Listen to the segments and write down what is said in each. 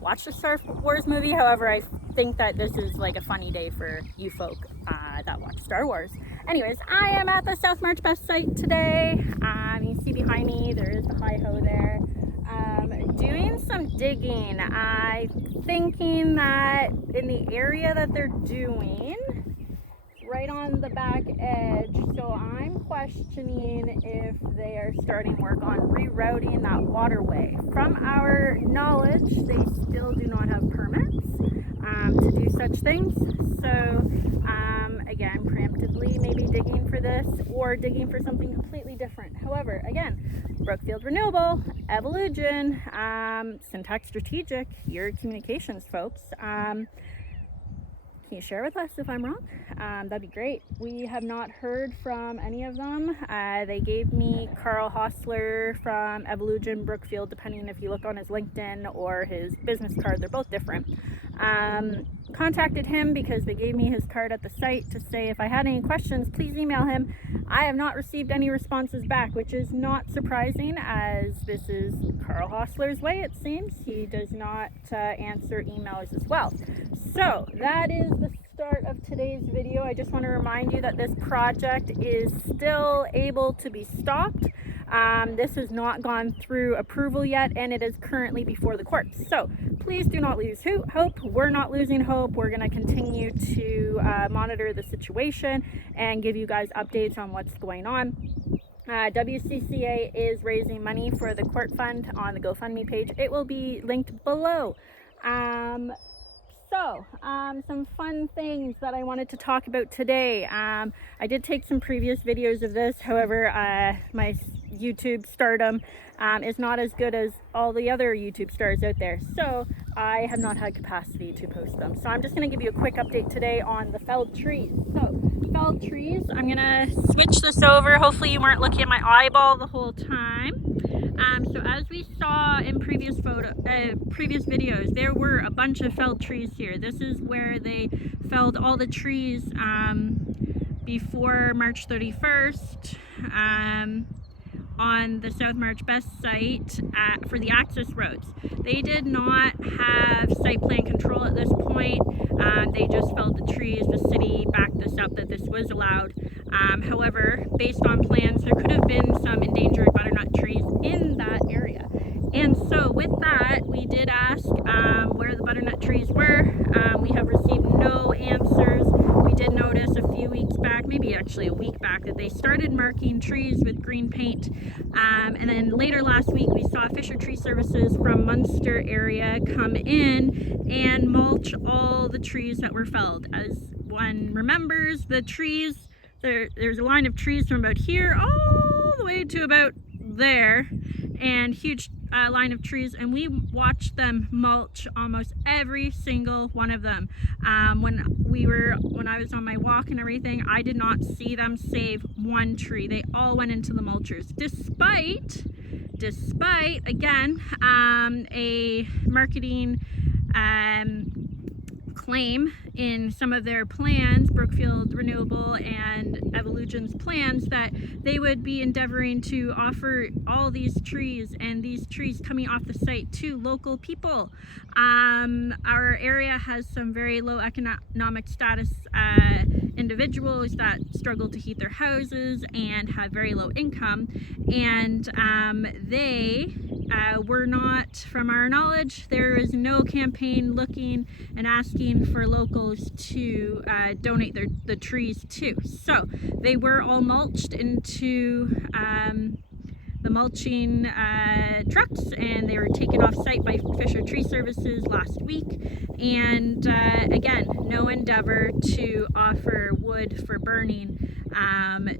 watch the Star Wars movie. However, I think that this is like a funny day for you folk that watch Star Wars. Anyways, I am at the South March BESS site today. You can see behind me, there is the hi-ho there. Doing some digging. I'm thinking that in the area that they're doing, right on the back edge, so I'm questioning if they are starting work on rerouting that waterway. From our knowledge, they still do not have permits to do such things. So again, preemptively maybe digging for this or digging for something completely different. However, again, Brookfield Renewable, Evolution, Syntax Strategic, your communications folks. Can you share with us if I'm wrong? That'd be great. We have not heard from any of them. They gave me Carl Hostler from Evolution Brookfield, depending if you look on his LinkedIn or his business card, they're both different. Contacted him because they gave me his card at the site to say if I had any questions, please email him. I have not received any responses back, which is not surprising as this is Carl Hostler's way, it seems. He does not answer emails as well. So that is the start of today's video. I just want to remind you that this project is still able to be stopped. This has not gone through approval yet, and it is currently before the courts. So please do not lose hope. We're not losing hope. We're going to continue to monitor the situation and give you guys updates on what's going on. WCCA is raising money for the court fund on the GoFundMe page. It will be linked below. Some fun things that I wanted to talk about today. I did take some previous videos of this. However, my YouTube Stardom is not as good as all the other YouTube stars out there. So I have not had capacity to post them. So I'm just going to give you a quick update today on the felled trees. So felled trees, I'm going to switch this over. Hopefully you weren't looking at my eyeball the whole time. So as we saw in previous videos, there were a bunch of felled trees here. This is where they felled all the trees before March 31st on the South March BESS site for the access roads. They did not have site plan control at this point. They just felled the trees. The city backed this up that this was allowed. However, based on plans, there could have been some endangered butternut trees in that area. And so with that, we did ask where the butternut trees were. We have received no answers. We did notice a few weeks back, maybe actually a week back, that they started marking trees with green paint. And then later last week, we saw Fisher Tree Services from Munster area come in and mulch all the trees that were felled. As one remembers, the trees, there's a line of trees from about here all the way to about there, and huge line of trees, and we watched them mulch almost every single one of them. When I was on my walk and everything, I did not see them save one tree. They all went into the mulchers, despite again a marketing claim in some of their plans, Brookfield Renewable and Evolution's plans, that they would be endeavoring to offer all these trees and these trees coming off the site to local people. Our area has some very low economic status individuals that struggle to heat their houses and have very low income, and they were not, from our knowledge, there is no campaign looking and asking for locals to donate the trees to. So they were all mulched into the mulching trucks, and they were taken off site by Fisher Tree Services last week. And again, no endeavor to offer wood for burning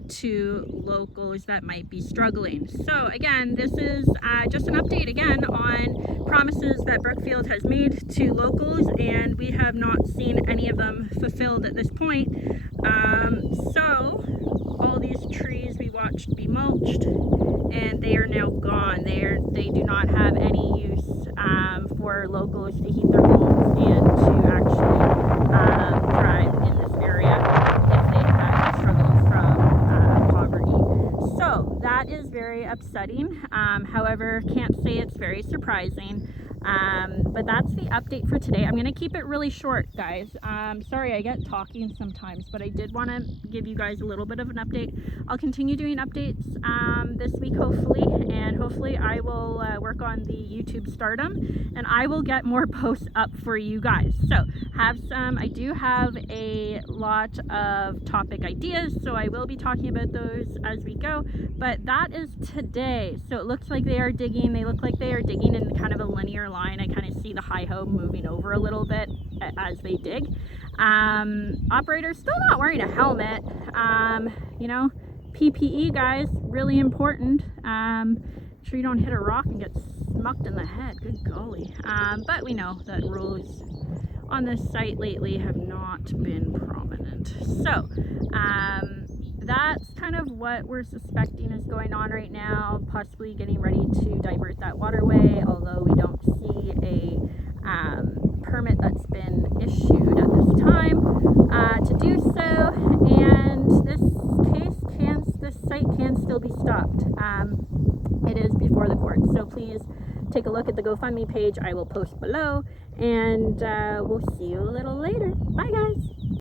to locals that might be struggling. So again, this is just an update again on promises that Brookfield has made to locals, and we have not seen any of them fulfilled at this point. So all these trees we watched be mulched, and they are now gone. They do not have any use for locals to heat their homes and to actually thrive in this area if they have struggled from poverty. So that is very upsetting. However, can't say it's very surprising. But that's the update for today. I'm going to keep it really short, guys. Sorry, I get talking sometimes, but I did want to give you guys a little bit of an update. I'll continue doing updates this week, hopefully, and hopefully I will work on the YouTube Stardom, and I will get more posts up for you guys. So I do have a lot of topic ideas, so I will be talking about those as we go, but that is today. So it looks like they are digging. They look like they are digging in kind of a linear line. I kind of see the hi-ho moving over a little bit as they dig. Operator's still not wearing a helmet. You know, PPE, guys, really important. Make sure you don't hit a rock and get smucked in the head. Good golly. But we know that rules on this site lately have not been prominent. So that's kind of what we're suspecting is going on right now, possibly getting ready to divert that waterway, although we don't see a permit that's been issued at this time to do so, and this site can still be stopped. It is before the court, so please take a look at the GoFundMe page. I will post below, and we'll see you a little later. Bye, guys.